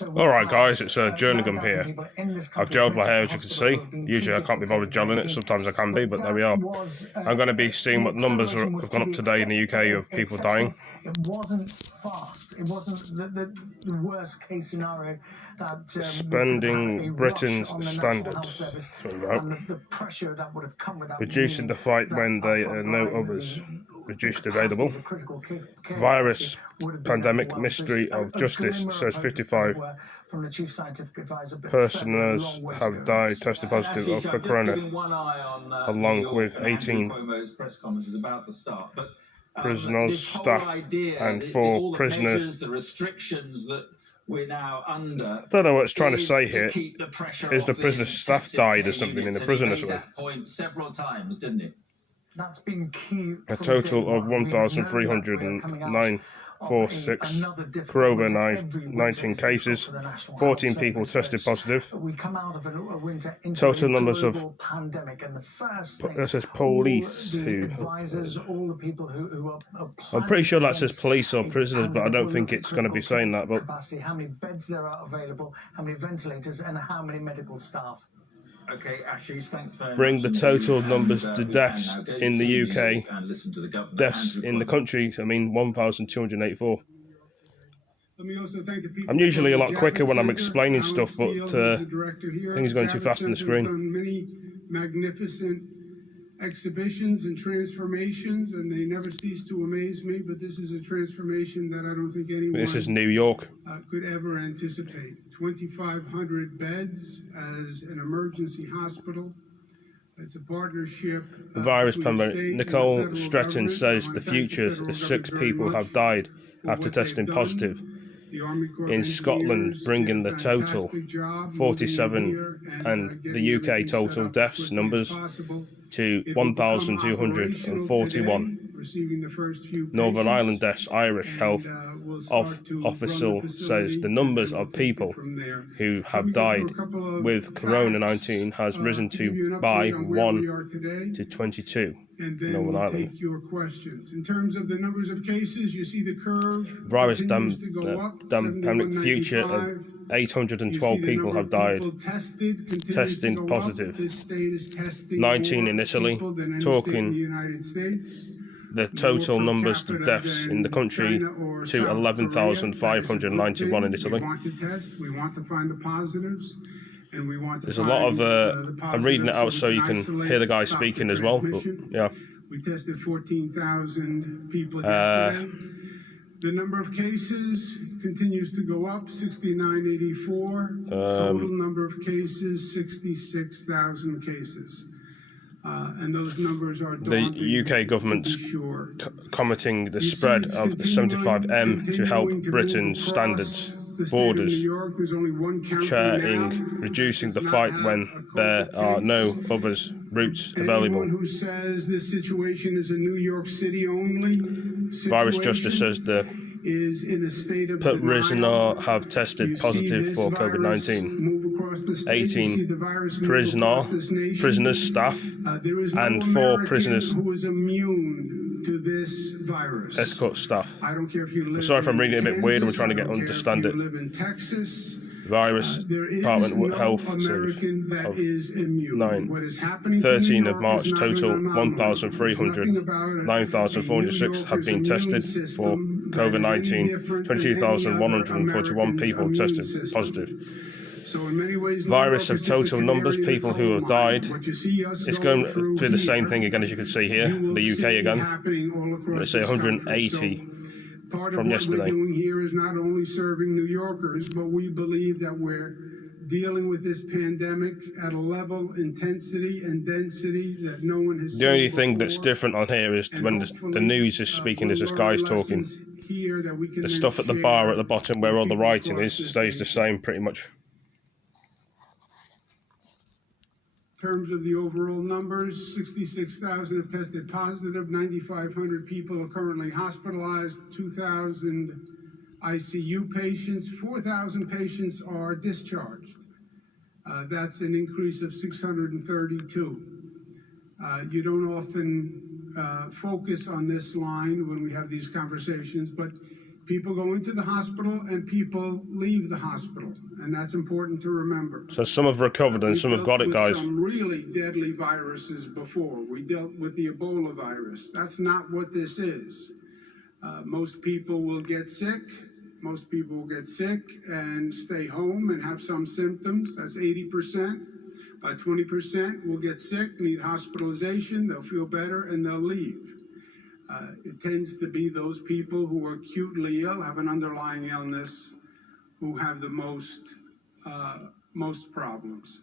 Alright guys, it's Jerningham here. I've gelled my hair, as you can see. Usually I can't be bothered gelling it, sometimes I can be, but there we are. I'm going to be seeing what numbers have gone up today in the UK of people dying. It wasn't fast, it wasn't the worst case scenario that spending Britain's standards. The pressure that would have come with that. Reducing the fight when there are no others. Reduced available. Virus pandemic mystery of justice, says 55 persons have died tested positive for corona, along with 18 prisoners, staff, and 4 prisoners. We're now under. I don't know what it's trying to say here. Is the prisoner's staff died or something in the prison or something? That point several times, didn't it? That's been key. A total of 1,346 COVID-19 cases, 14 people tested positive. Total numbers of, that says police who, I'm pretty sure that says police or prisoners, but I don't think it's going to be saying that. But how many beds there are available, how many ventilators, and how many medical staff. Okay, Ashes, thanks very bring much. The total numbers to deaths in the UK, deaths in the country, 1,284. I'm usually a lot quicker when I'm explaining stuff, but things are going too fast on the screen. Many magnificent exhibitions and transformations, and they never cease to amaze me, but this is a transformation that I don't think anyone this is New York could ever anticipate. 2,500 beds as an emergency hospital. It's a partnership. Virus pandemic. Nicole Stretton says the future is 6 people have died after testing positive in Scotland, bringing the total 47 and the UK total deaths numbers to 1,241. Northern Ireland deaths. Irish Health official says the numbers of people who have died with Corona-19 has risen by 1 to 22. Northern Ireland. Your questions. In terms of the numbers of cases, you see the curve. Virus pandemic future of 812 people have died, testing positive. 19 in Italy. Talking the total numbers of deaths in the country to 11,591 in Italy. We want to find the positives. There's a lot of, I'm reading it out so you can hear the guy speaking as well, but yeah. We tested 14,000 people yesterday. The number of cases continues to go up, 6,984. Total number of cases, 66,000 cases. And those numbers are daunting. The UK government's commenting the spread of 75M to help Britain's standards. Borders, chairing, reducing the fight when there are no other routes available. Anyone who says this situation is a New York City only Virus Justice says the prisoners have tested positive for COVID-19. 18 prisoners, staff, and 4 prisoners, to this virus. escort staff. I don't care if you live. I'm sorry if I'm reading it a bit weird. I'm trying to understand it. Live in Texas. Virus Department Health says of 9. 13 of March total 1,300. 9,406 have been tested for COVID-19. 22,141 people tested positive. So in many ways, virus of total numbers, people who have died. It's going through the same thing again, as you can see here, the UK again. Let's say 180 from yesterday. What we're doing here is not only serving New Yorkers, but we believe that we're dealing with this pandemic at a level, intensity, and density that no one has. The only thing that's different on here is when the news is speaking, there's this guy's talking. The stuff at the bar at the bottom where all the writing is stays the same pretty much. In terms of the overall numbers, 66,000 have tested positive, 9,500 people are currently hospitalized, 2,000 ICU patients, 4,000 patients are discharged. That's an increase of 632. You don't often focus on this line when we have these conversations, but People go into the hospital and people leave the hospital, and that's important to remember. So some have recovered and some have got it, guys. Some really deadly viruses before. We dealt with the Ebola virus. That's not what this is. Most people will get sick. Most people will get sick and stay home and have some symptoms. That's 80%. By 20% will get sick, need hospitalization, they'll feel better, and they'll leave. It tends to be those people who are acutely ill, have an underlying illness, who have the most problems.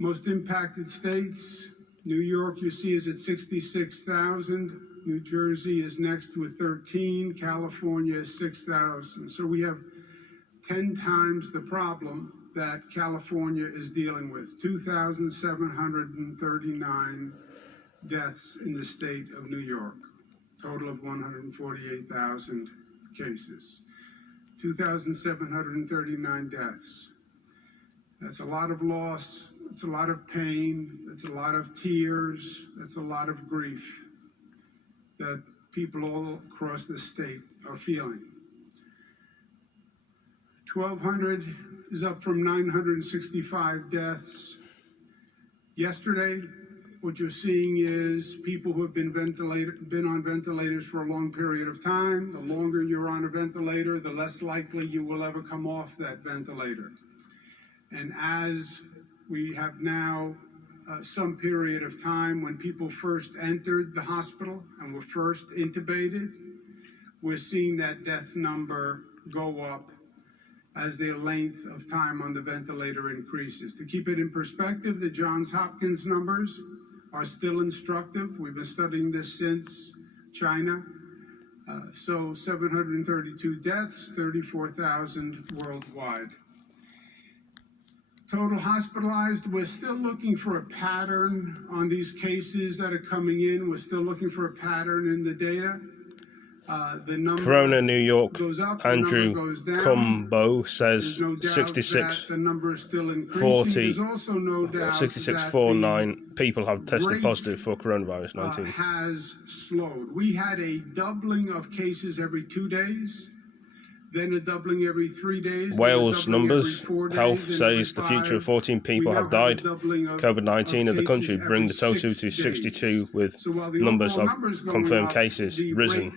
Most impacted states, New York, you see, is at 66,000. New Jersey is next with 13. California is 6,000. So we have 10 times the problem that California is dealing with. 2,739 deaths in the state of New York. Total of 148,000 cases. 2,739 deaths. That's a lot of loss. It's a lot of pain. It's a lot of tears. That's a lot of grief that people all across the state are feeling. 1,200 is up from 965 deaths. Yesterday, what you're seeing is people who have been on ventilators for a long period of time. The longer you're on a ventilator, the less likely you will ever come off that ventilator. And as we have now some period of time when people first entered the hospital and were first intubated, we're seeing that death number go up as the length of time on the ventilator increases. To keep it in perspective, the Johns Hopkins numbers are still instructive. We've been studying this since China. So 732 deaths, 34,000 worldwide. Total hospitalized, we're still looking for a pattern on these cases that are coming in. We're still looking for a pattern in the data. The number Corona New York, goes up, Andrew CUOMO says no 6640, 6649 people have tested positive for coronavirus 19. Has slowed. We had a doubling of cases every 2 days, then a doubling every 3 days. Wales numbers, health says the future of 14 people have died. COVID-19 of the country bring the total to 62, with numbers of confirmed cases risen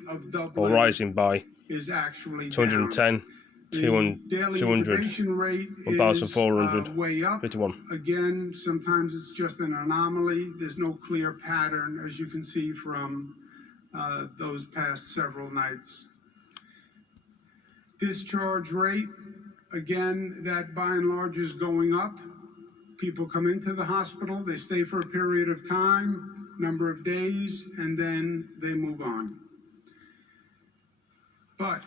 or rising by 210, 200, 1,451. Again, sometimes it's just an anomaly. There's no clear pattern, as you can see from those past several nights. Discharge rate, again, that by and large is going up. People come into the hospital, they stay for a period of time, number of days, and then they move on. But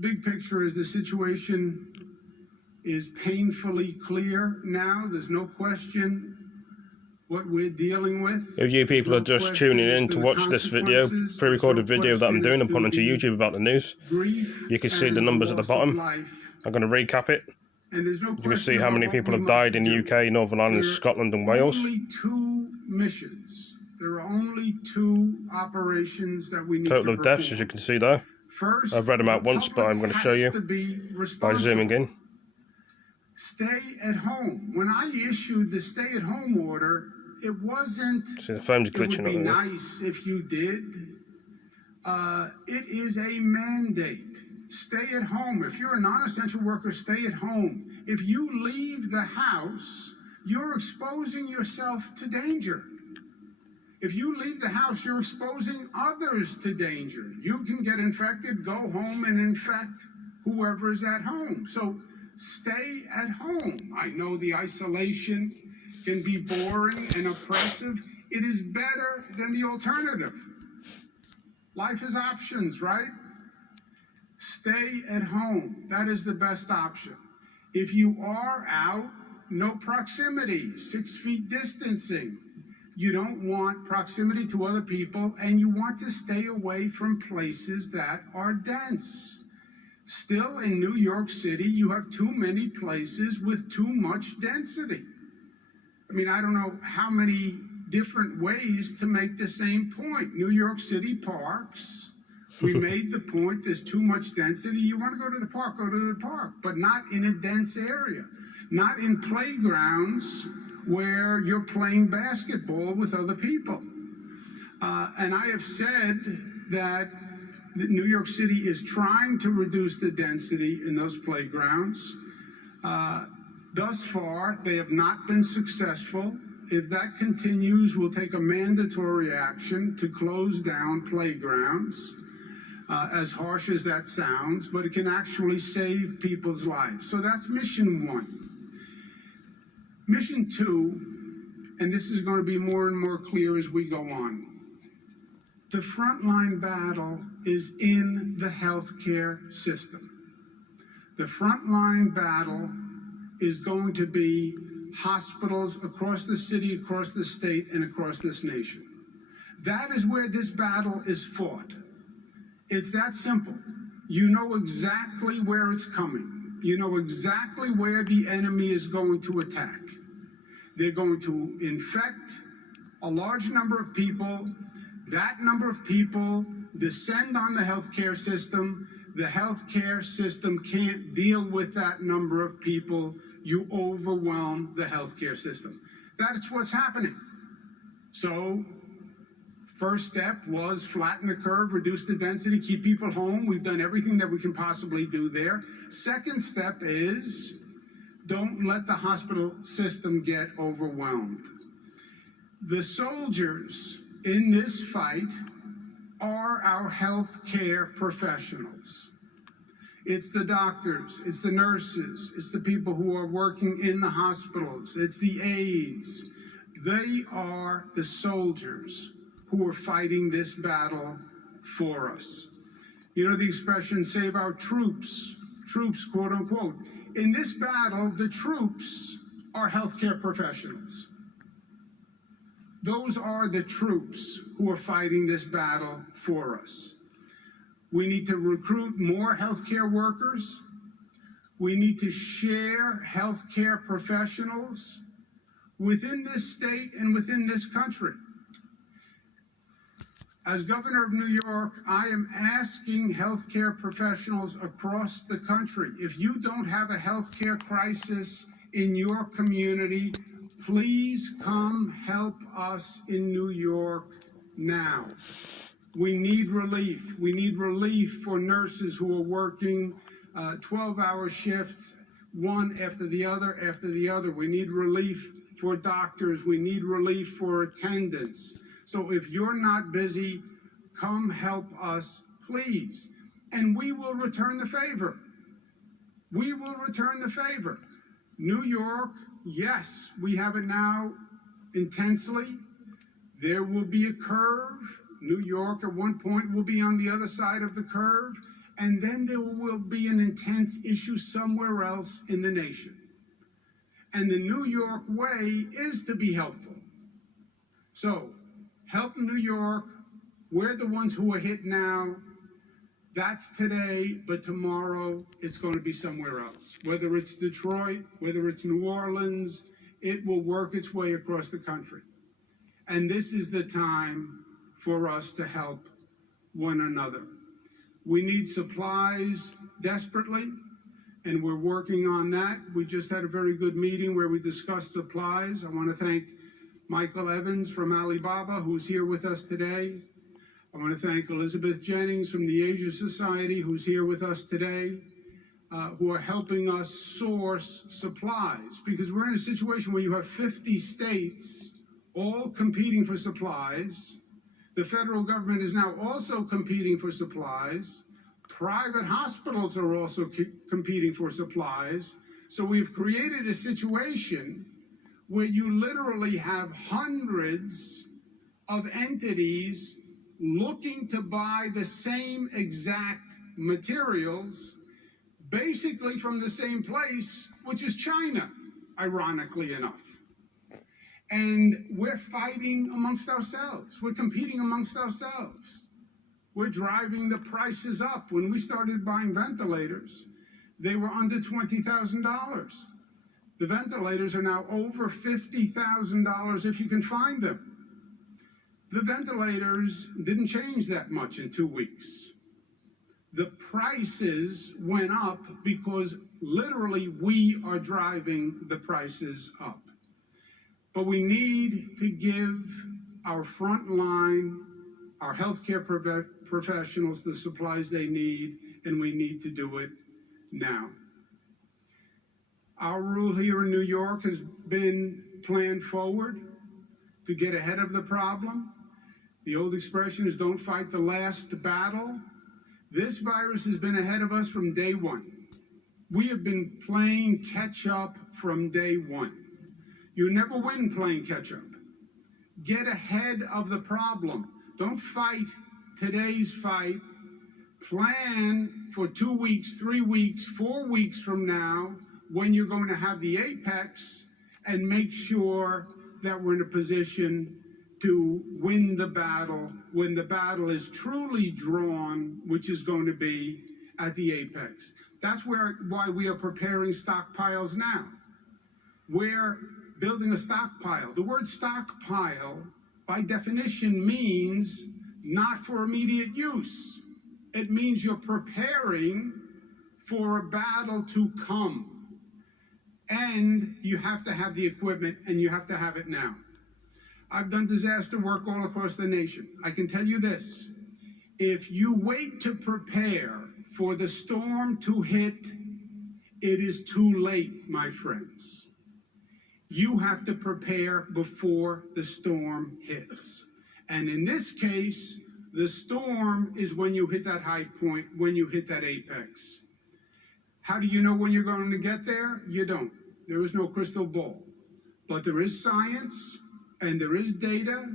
big picture is the situation is painfully clear now. There's no question what we're dealing with. If you people are just tuning in to watch this video, pre-recorded video that I'm doing and putting onto YouTube about the news, you can see the numbers at the bottom. I'm going to recap it. You can see how many people have died in the UK, Northern Ireland, Scotland and Wales. Only 2 missions. There are only 2 operations that we need Total to of deaths, as you can see there. First, I've read them out once, but I'm going to show you by zooming in. Stay at home. When I issued the stay-at-home order, it wasn't. See the phone's glitching. It would be nice if you did. It is a mandate. Stay at home. If you're a non-essential worker, stay at home. If you leave the house, you're exposing yourself to danger. If you leave the house, you're exposing others to danger. You can get infected, go home and infect whoever is at home. So stay at home. I know the isolation can be boring and oppressive. It is better than the alternative. Life is options, right? Stay at home. That is the best option. If you are out, no proximity, 6 feet distancing. You don't want proximity to other people, and you want to stay away from places that are dense. Still, in New York City, you have too many places with too much density. I mean, I don't know how many different ways to make the same point. New York City parks We made the point there's too much density. You want to go to the park, go to the park, but not in a dense area, not in playgrounds where you're playing basketball with other people. And I have said that New York City is trying to reduce the density in those playgrounds. Thus far, they have not been successful. If that continues, we'll take a mandatory action to close down playgrounds, as harsh as that sounds, but it can actually save people's lives. So that's mission one. Mission two, and this is going to be more and more clear as we go on. The frontline battle is in the healthcare system. The frontline battle is going to be hospitals across the city, across the state, and across this nation. That is where this battle is fought. It's that simple. You know exactly where it's coming. You know exactly where the enemy is going to attack. They're going to infect a large number of people. That number of people descend on the healthcare system. The healthcare system can't deal with that number of people. You overwhelm the healthcare system. That's what's happening. So, first step was flatten the curve, reduce the density, keep people home. We've done everything that we can possibly do there. Second step is don't let the hospital system get overwhelmed. The soldiers in this fight are our healthcare professionals. It's the doctors, it's the nurses, it's the people who are working in the hospitals, it's the aides. They are the soldiers who are fighting this battle for us. You know the expression, save our troops, quote unquote. In this battle, the troops are healthcare professionals. Those are the troops who are fighting this battle for us. We need to recruit more healthcare workers. We need to share healthcare professionals within this state and within this country. As governor of New York, I am asking healthcare professionals across the country, if you don't have a healthcare crisis in your community, please come help us in New York now. We need relief. We need relief for nurses who are working 12-hour shifts, one after the other after the other. We need relief for doctors. We need relief for attendants. So if you're not busy, come help us, please. And we will return the favor. We will return the favor. New York, yes, we have it now intensely. There will be a curve. New York at one point will be on the other side of the curve, and then there will be an intense issue somewhere else in the nation. And the New York way is to be helpful. So, help New York. We're the ones who are hit now. That's today, but tomorrow it's going to be somewhere else. Whether it's Detroit, whether it's New Orleans, it will work its way across the country. And this is the time for us to help one another. We need supplies desperately, and we're working on that. We just had a very good meeting where we discussed supplies. I want to thank Michael Evans from Alibaba, who's here with us today. I want to thank Elizabeth Jennings from the Asia Society, who's here with us today, who are helping us source supplies, because we're in a situation where you have 50 states all competing for supplies. The federal government is now also competing for supplies. Private hospitals are also competing for supplies. So we've created a situation where you literally have hundreds of entities looking to buy the same exact materials, basically from the same place, which is China, ironically enough. And we're fighting amongst ourselves. We're competing amongst ourselves. We're driving the prices up. When we started buying ventilators, they were under $20,000. The ventilators are now over $50,000 if you can find them. The ventilators didn't change that much in 2 weeks. The prices went up because literally we are driving the prices up. But we need to give our front line, our healthcare professionals, the supplies they need, and we need to do it now. Our rule here in New York has been plan forward to get ahead of the problem. The old expression is don't fight the last battle. This virus has been ahead of us from day one. We have been playing catch up from day one. You never win playing catch up. Get ahead of the problem. Don't fight today's fight. Plan for 2 weeks, 3 weeks, 4 weeks from now when you're going to have the apex, and make sure that we're in a position to win the battle when the battle is truly drawn, which is going to be at the apex. That's why we are preparing stockpiles now. We're building a stockpile. The word stockpile, by definition, means not for immediate use. It means you're preparing for a battle to come. And you have to have the equipment, and you have to have it now. I've done disaster work all across the nation. I can tell you this: if you wait to prepare for the storm to hit, it is too late, my friends. You have to prepare before the storm hits. And in this case, the storm is when you hit that high point, when you hit that apex. How do you know when you're going to get there? You don't. There is no crystal ball. But there is science, and there is data,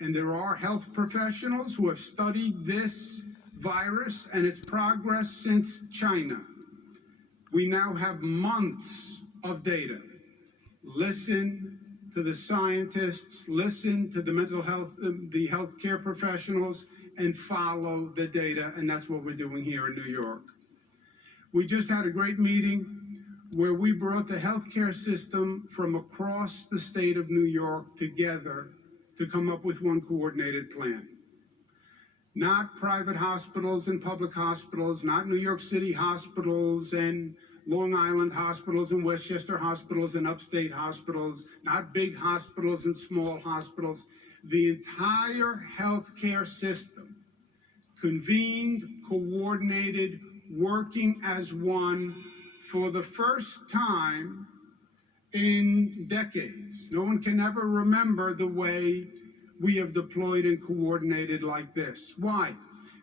and there are health professionals who have studied this virus and its progress since China. We now have months of data. Listen to the scientists, listen to the mental health, the healthcare professionals, and follow the data, and that's what we're doing here in New York. We just had a great meeting where we brought the healthcare system from across the state of New York together to come up with one coordinated plan. Not private hospitals and public hospitals, not New York City hospitals and Long Island hospitals and Westchester hospitals and upstate hospitals, not big hospitals and small hospitals. The entire healthcare system convened, coordinated, working as one for the first time in decades. No one can ever remember the way we have deployed and coordinated like this. Why?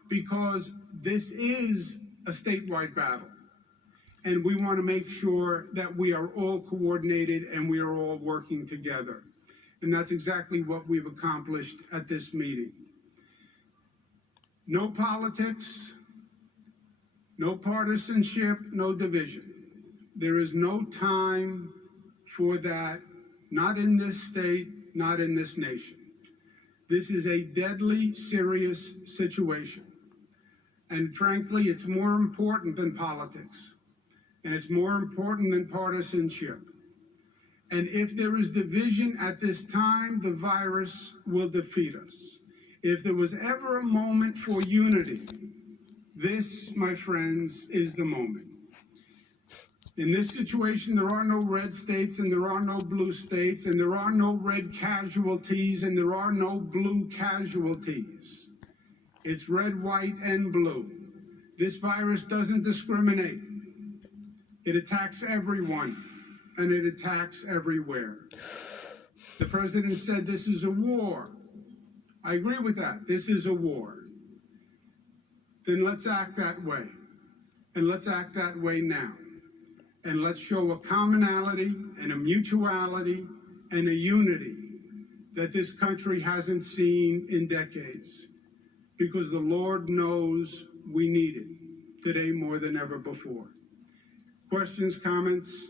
Because this is a statewide battle. And we want to make sure that we are all coordinated and we are all working together. And that's exactly what we've accomplished at this meeting. No politics, no partisanship, no division. There is no time for that, not in this state, not in this nation. This is a deadly, serious situation. And frankly, it's more important than politics. And it's more important than partisanship. And if there is division at this time, the virus will defeat us. If there was ever a moment for unity, this, my friends, is the moment. In this situation, there are no red states and there are no blue states and there are no red casualties and there are no blue casualties. It's red, white, and blue. This virus doesn't discriminate. It attacks everyone and it attacks everywhere. The president said this is a war. I agree with that. This is a war. Then let's act that way. And let's act that way now. And let's show a commonality and a mutuality and a unity that this country hasn't seen in decades. Because the Lord knows we need it today more than ever before. Questions, comments?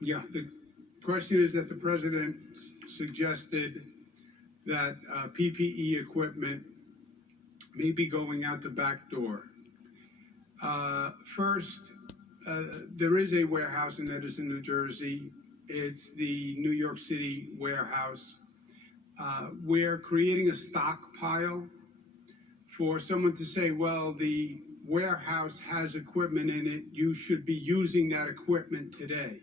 Yeah, the question is that the president suggested that PPE equipment maybe going out the back door. First, there is a warehouse in Edison, New Jersey. It's the New York City warehouse. We're creating a stockpile for someone to say, well, the warehouse has equipment in it, you should be using that equipment today.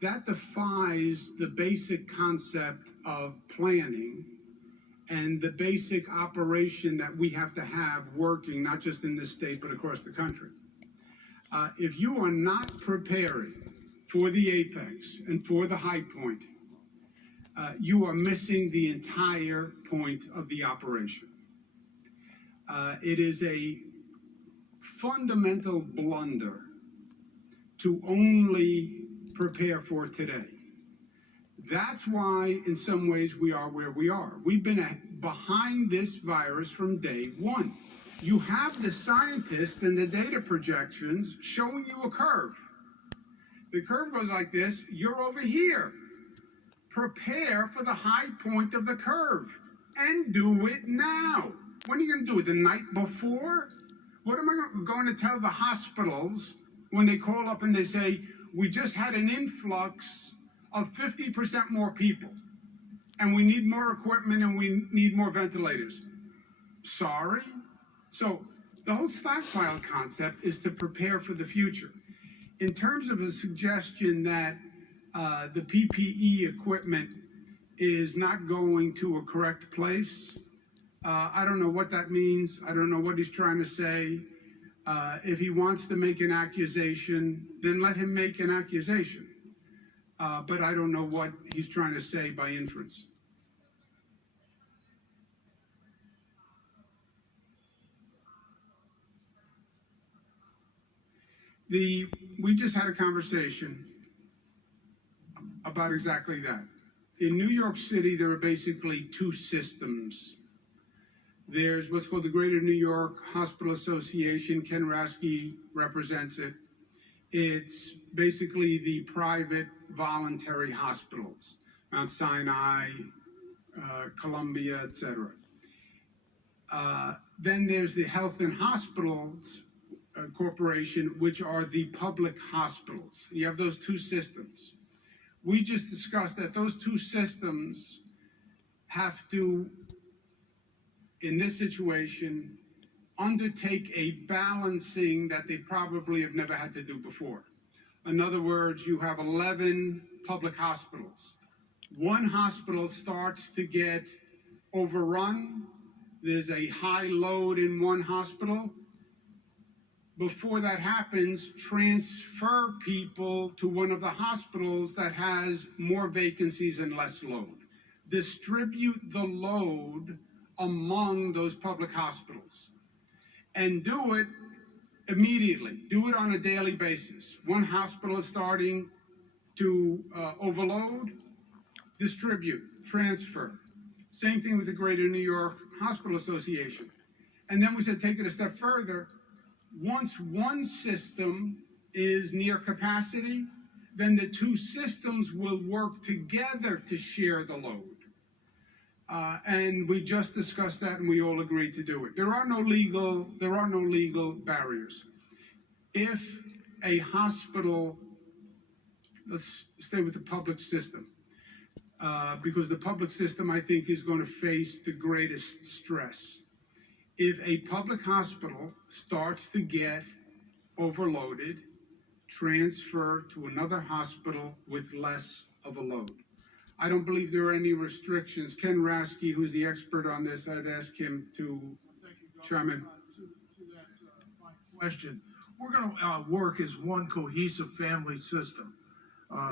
That defies the basic concept of planning and the basic operation that we have to have working, not just in this state, but across the country. If you are not preparing for the apex and for the high point, you are missing the entire point of the operation. It is a fundamental blunder to only prepare for today. That's why, in some ways, we are where we are. We've been behind this virus from day one. You have the scientists and the data projections showing you a curve. The curve goes like this. You're over here. Prepare for the high point of the curve and do it now. When are you going to do it? The night before? What am I going to tell the hospitals when they call up and they say, we just had an influx of 50% more people, and we need more equipment and we need more ventilators? Sorry? So the whole stockpile concept is to prepare for the future. In terms of a suggestion that the PPE equipment is not going to a correct place, I don't know what that means. I don't know what he's trying to say. If he wants to make an accusation, then let him make an accusation. But I don't know what he's trying to say by inference. We just had a conversation about exactly that. In New York City, there are basically two systems. There's what's called the Greater New York Hospital Association. Ken Rasky represents it. It's basically the private voluntary hospitals, Mount Sinai, Columbia, etc. Then there's the Health and Hospitals Corporation, which are the public hospitals. You have those two systems. We just discussed that those two systems have to, in this situation, undertake a balancing that they probably have never had to do before. In other words, you have 11 public hospitals. One hospital starts to get overrun. There's a high load in one hospital. Before that happens, transfer people to one of the hospitals that has more vacancies and less load. Distribute the load among those public hospitals. And do it immediately. Do it on a daily basis. One hospital is starting to overload, distribute, transfer. Same thing with the Greater New York Hospital Association. And then we said, take it a step further. Once one system is near capacity, then the two systems will work together to share the load. And we just discussed that, and we all agreed to do it. There are no legal barriers. If a hospital, let's stay with the public system, because the public system, I think, is going to face the greatest stress. If a public hospital starts to get overloaded, transfer to another hospital with less of a load. I don't believe there are any restrictions. Ken Rasky, who's the expert on this, I'd ask him to chime in. To that question, we're going to work as one cohesive family system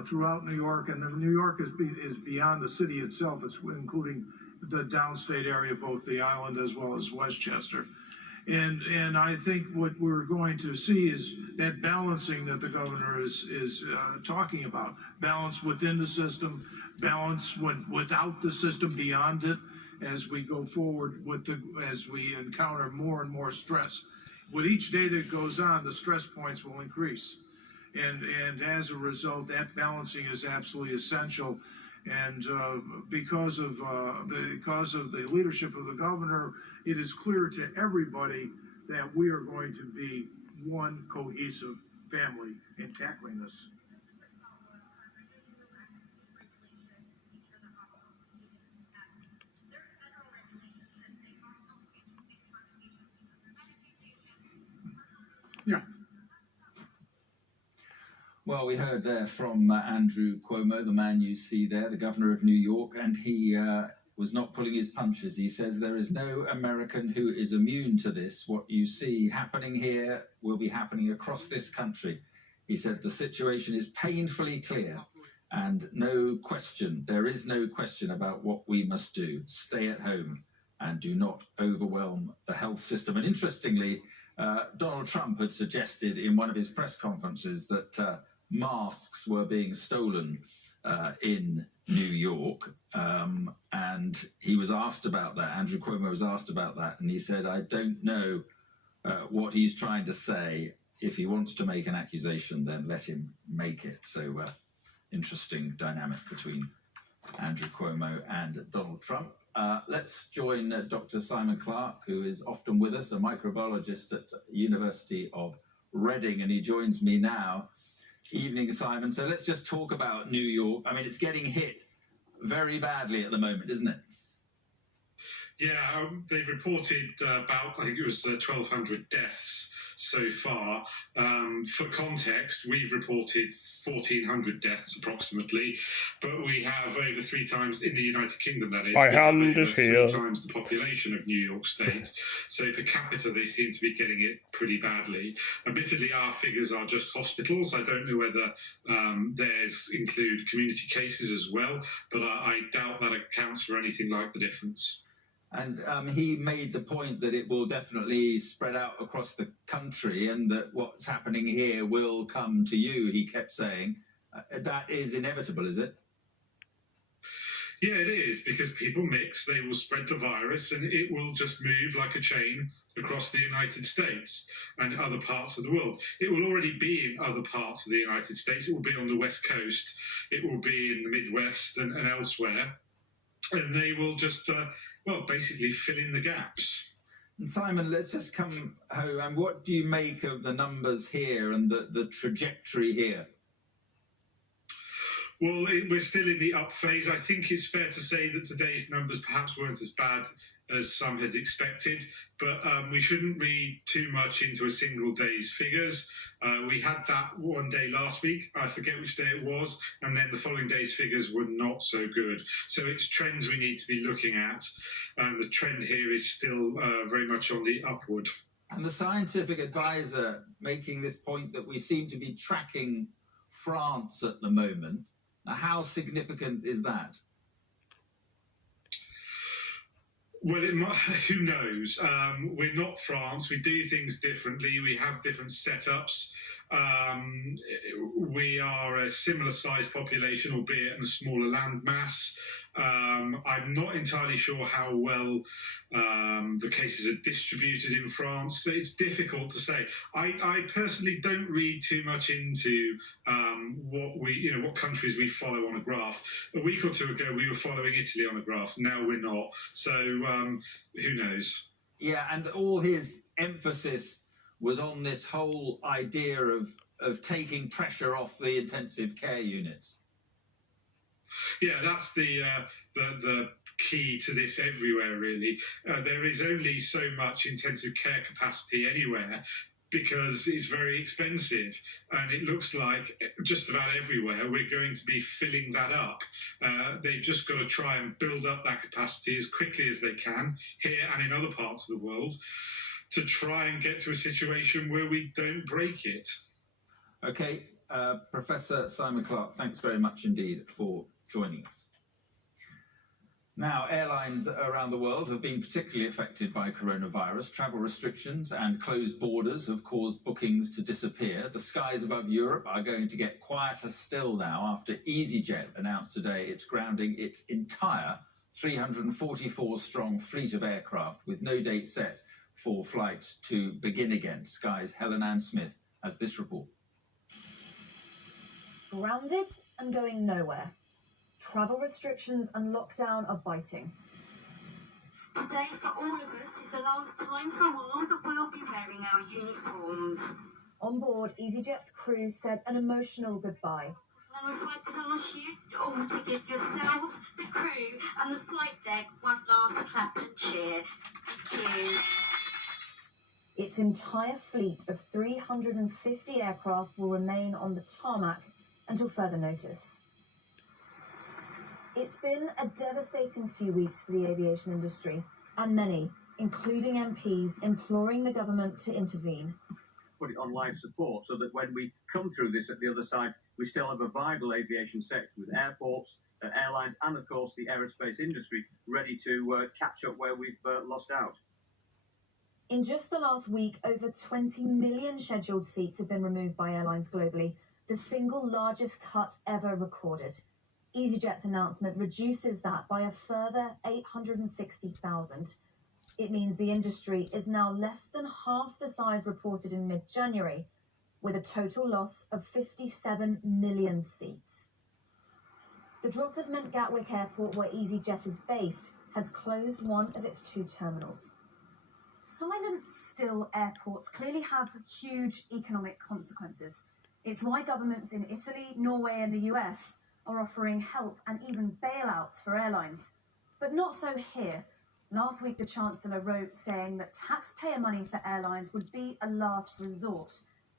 throughout New York, and New York is beyond the city itself. It's including the downstate area, both the island as well as Westchester. And I think what we're going to see is that balancing that the governor is talking about. Balance within the system, balance without the system, beyond it, as we go forward as we encounter more and more stress. With each day that goes on, the stress points will increase. And as a result, that balancing is absolutely essential. And because of the leadership of the governor, it is clear to everybody that we are going to be one cohesive family in tackling this. Yeah. Well, we heard there from Andrew CUOMO, the man you see there, the governor of New York, and he was not pulling his punches. He says there is no American who is immune to this. What you see happening here will be happening across this country. He said the situation is painfully clear and no question, there is no question about what we must do. Stay at home and do not overwhelm the health system. And interestingly, Donald Trump had suggested in one of his press conferences that masks were being stolen in New York, and he was asked about that. Andrew CUOMO was asked about that, and he said, I don't know what he's trying to say. If he wants to make an accusation, then let him make it. So interesting dynamic between Andrew CUOMO and Donald Trump. Let's join Dr. Simon Clarke, who is often with us, a microbiologist at University of Reading, and he joins me now. Evening, Simon. So let's just talk about New York. I mean, it's getting hit very badly at the moment, isn't it? Yeah, they've reported about, I think it was 1,200 deaths so far. For context, we've reported 1,400 deaths approximately, but we have over 3 times, in the United Kingdom that is, My hand is here. 3 times the population of New York State. So per capita, they seem to be getting it pretty badly. Admittedly, our figures are just hospitals. I don't know whether theirs include community cases as well, but I doubt that accounts for anything like the difference. And he made the point that it will definitely spread out across the country and that what's happening here will come to you, he kept saying. That is inevitable, is it? Yeah, it is, because people mix, they will spread the virus, and it will just move like a chain across the United States and other parts of the world. It will already be in other parts of the United States. It will be on the West Coast. It will be in the Midwest and elsewhere. And they will just... well, basically fill in the gaps. And Simon, let's just come home. And what do you make of the numbers here and the trajectory here? Well, we're still in the up phase. I think it's fair to say that today's numbers perhaps weren't as bad as some had expected, but we shouldn't read too much into a single day's figures. We had that one day last week, I forget which day it was, and then the following day's figures were not so good. So it's trends we need to be looking at, and the trend here is still very much on the upward. And the scientific advisor making this point that we seem to be tracking France at the moment. Now, how significant is that? Well, who knows? We're not France. We do things differently. We have different setups. We are a similar sized population, albeit in a smaller land mass. I'm not entirely sure how well the cases are distributed in France. It's difficult to say. I personally don't read too much into what countries we follow on a graph. A week or two ago, we were following Italy on a graph. Now we're not. So who knows? Yeah, and all his emphasis was on this whole idea of taking pressure off the intensive care units. Yeah, that's the key to this everywhere, really. There is only so much intensive care capacity anywhere because it's very expensive. And it looks like just about everywhere we're going to be filling that up. They've just got to try and build up that capacity as quickly as they can here and in other parts of the world to try and get to a situation where we don't break it. Okay, Professor Simon Clarke, thanks very much indeed for joining us. Now, airlines around the world have been particularly affected by coronavirus. Travel restrictions and closed borders have caused bookings to disappear. The skies above Europe are going to get quieter still now after EasyJet announced today it's grounding its entire 344-strong fleet of aircraft with no date set for flights to begin again. Sky's Helen Ann Smith has this report. Grounded and going nowhere. Travel restrictions and lockdown are biting. Today, for all of us, is the last time for a while that we'll be wearing our uniforms. On board, EasyJet's crew said an emotional goodbye. Now, if I could ask you all to give yourselves, the crew, and the flight deck one last clap and cheer. Thank you. Its entire fleet of 350 aircraft will remain on the tarmac until further notice. It's been a devastating few weeks for the aviation industry, and many, including MPs, imploring the government to intervene. Put it on life support so that when we come through this at the other side, we still have a viable aviation sector with airports, airlines, and of course the aerospace industry ready to catch up where we've lost out. In just the last week, over 20 million scheduled seats have been removed by airlines globally, the single largest cut ever recorded. EasyJet's announcement reduces that by a further 860,000. It means the industry is now less than half the size reported in mid-January, with a total loss of 57 million seats. The drop has meant Gatwick Airport, where EasyJet is based, has closed one of its 2 terminals. Silent, still airports clearly have huge economic consequences. It's why governments in Italy, Norway and the US are offering help and even bailouts for airlines. But not so here. Last week, the Chancellor wrote saying that taxpayer money for airlines would be a last resort.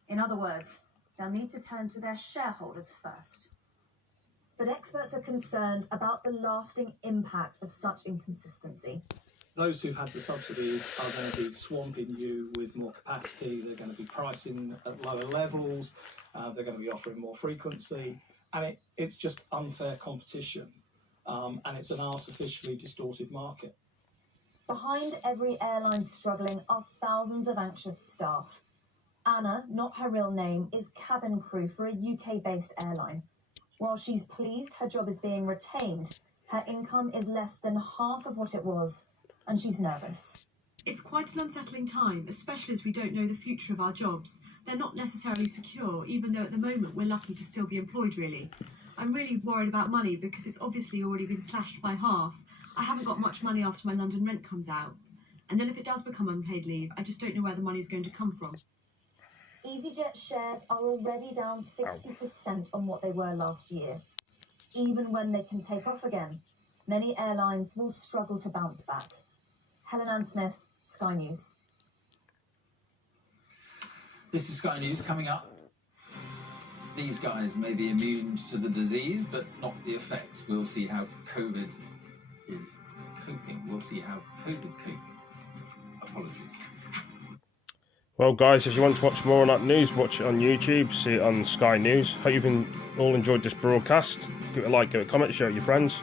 In other words, they'll need to turn to their shareholders first. But experts are concerned about the lasting impact of such inconsistency. Those who've had the subsidies are going to be swamping you with more capacity, they're going to be pricing at lower levels, they're going to be offering more frequency, and it's just unfair competition, and it's an artificially distorted market. Behind every airline struggling are thousands of anxious staff. Anna, not her real name, is cabin crew for a UK-based airline. While she's pleased her job is being retained, her income is less than half of what it was, and she's nervous. It's quite an unsettling time, especially as we don't know the future of our jobs. They're not necessarily secure, even though at the moment we're lucky to still be employed, really. I'm really worried about money because it's obviously already been slashed by half. I haven't got much money after my London rent comes out. And then if it does become unpaid leave, I just don't know where the money's going to come from. EasyJet shares are already down 60% on what they were last year. Even when they can take off again, many airlines will struggle to bounce back. Helen Ann Smith, Sky News. This is Sky News coming up. These guys may be immune to the disease, but not the effects. We'll see how COVID is coping. We'll see how COVID coping. Apologies. Well, guys, if you want to watch more on that news, watch it on YouTube, see it on Sky News. Hope you've all enjoyed this broadcast. Give it a like, give it a comment, share it with your friends.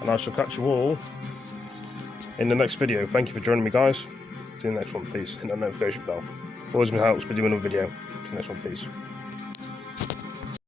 And I shall catch you all in the next video. Thank you for joining me, guys. See you in the next one. Peace. Hit that notification bell. Always helps me doing a video. See you in the next one. Peace.